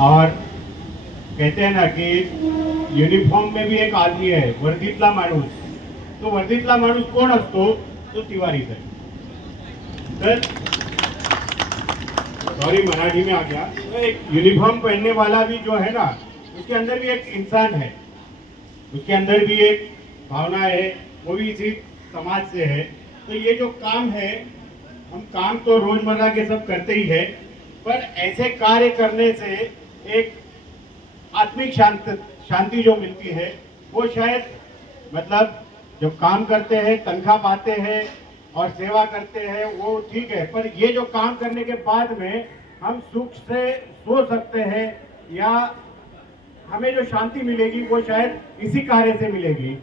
और कहते हैं ना कि युनिफॉर्म में भी एक आदमी है, वर्दीतला माणूस. तो वर्दीतला माणूस कोण असतो? तो तिवारी सर. सॉरी, मराठी में आ गया. तो एक यूनिफॉर्म पहनने वाला भी जो है ना, उसके अंदर भी एक इंसान है, उसके अंदर भी एक भावना है, वो भी इसी समाज से है. तो ये जो काम है, हम काम तो रोजमर्रा के सब करते ही है, पर ऐसे कार्य करने से एक आत्मिक शांति जो मिलती है, वो शायद मतलब जब काम करते हैं, तनख्वाह पाते हैं और सेवा करते हैं, वो ठीक है, पर ये जो काम करने के बाद में हम सुख से सो सकते हैं या हमें जो शांति मिलेगी वो शायद इसी कार्य से मिलेगी.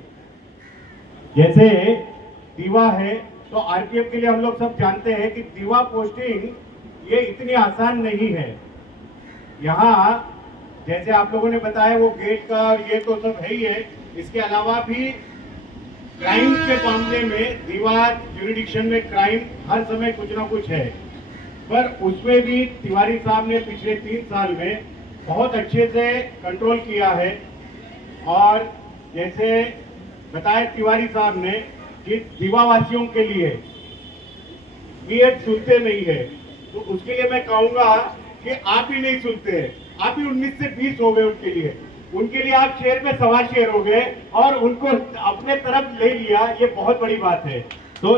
जैसे दीवा है, तो आरपीएफ के लिए हम लोग सब जानते हैं कि दीवा पोस्टिंग ये इतनी आसान नहीं है. यहाँ जैसे आप लोगों ने बताया वो गेट का और ये तो सब है ही है, इसके अलावा भी क्राइम के मामले में दीवा ज्यूरिडिक्शन में क्राइम हर समय कुछ ना कुछ है, पर उसमें भी तिवारी साहब ने पिछले 3 साल में बहुत अच्छे से कंट्रोल किया है. और जैसे बताया तिवारी साहब ने कि दीवावासियों के लिए ये सुनते नहीं है, तो उसके लिए मैं कहूंगा कि आप ही नहीं सुनते, आप ही 19 से 20 हो गए उनके लिए आप शेर में 1.25 शेर हो गए और उनको अपने तरफ ले लिया, ये बहुत बड़ी बात है. तो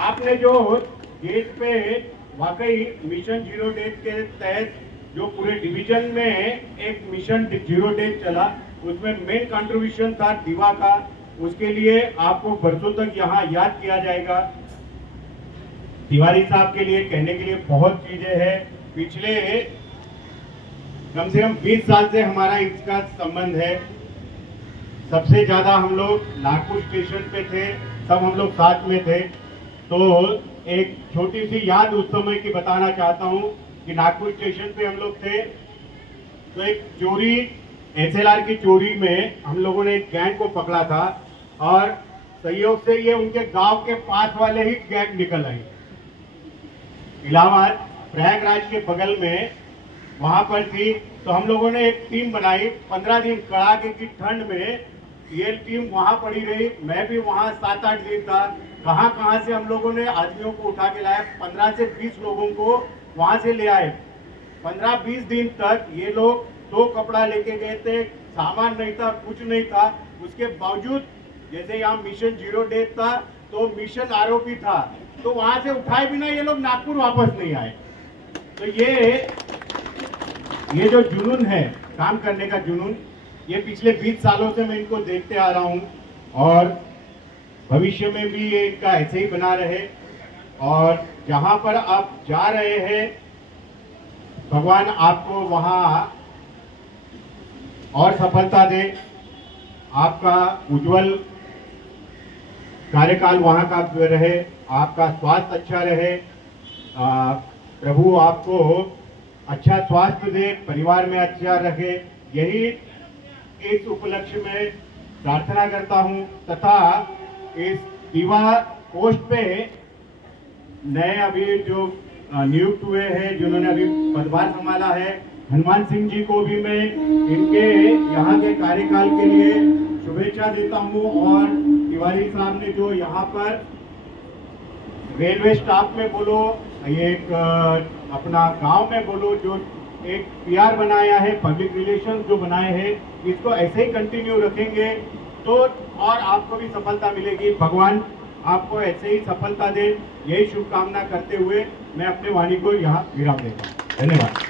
आपने जो गेट पे वाकई मिशन जीरो डेथ के तहत जो पूरे डिवीजन में एक मिशन जीरो डेथ चला, उसमें मेन कंट्रीब्यूशन था दीवा का. उसके लिए आपको बरसों तक यहाँ याद किया जाएगा. तिवारी साहब के लिए कहने के लिए बहुत चीजें हैं. पिछले कम से कम 20 साल से हमारा इसका संबंध है. सबसे ज्यादा हम लोग नागपुर स्टेशन पे थे, सब हम लोग साथ में थे. तो एक छोटी सी याद उस समय की बताना चाहता हूँ कि नागपुर स्टेशन पे हम लोग थे, तो एक चोरी एसएलआर की चोरी में हम लोगों ने एक गैंग को पकड़ा था और सहयोग से ये उनके गांव के पास वाले ही गैंग निकल आई. इलाहाबाद प्रयागराज के बगल में वहां पर थी. तो हम लोगों ने एक टीम बनाई. 15 दिन कड़ाके की ठंड में ये टीम वहां पड़ी रही. मैं भी वहां 7-8 दिन था. कहां से हम लोगों ने आदमियों को उठा के लाया. 15 से 20 लोगों को वहां से ले आए. 15-20 दिन तक ये लोग 2 कपड़ा लेके गए थे, सामान नहीं था, कुछ नहीं था. उसके बावजूद जैसे यहाँ मिशन जीरो डेथ था, तो मिशन आरोपी था, तो वहां से उठाए बिना ये लोग नागपुर वापस नहीं आए. तो ये जो जुनून है, काम करने का जुनून, ये पिछले 20 सालों से मैं इनको देखते आ रहा हूँ और भविष्य में भी ये इनका ऐसे ही बना रहे. और जहाँ पर आप जा रहे हैं, भगवान आपको वहाँ और सफलता दे. आपका उज्जवल कार्यकाल वहाँ का रहे, आपका स्वास्थ्य अच्छा रहे, प्रभु आपको अच्छा स्वास्थ्य दे, परिवार में अच्छा रखे, यही इस उपलक्ष्य में प्रार्थना करता हूँ. तथा इस दीवा पोस्ट पे नए अभी जो नियुक्त हुए हैं, जिन्होंने अभी पदभार संभाला है, हनुमान सिंह जी को भी मैं इनके यहाँ के कार्यकाल के लिए शुभेच्छा देता हूँ. और तिवारी साहब ने जो यहाँ पर रेलवे स्टाफ में बोलो, एक अपना गांव में बोलो, जो एक पीआर बनाया है, पब्लिक रिलेशंस जो बनाए हैं, इसको ऐसे ही कंटिन्यू रखेंगे तो और आपको भी सफलता मिलेगी. भगवान आपको ऐसे ही सफलता दे, यही शुभकामना करते हुए मैं अपने वाणी को यहाँ विराम देता हूँ. धन्यवाद.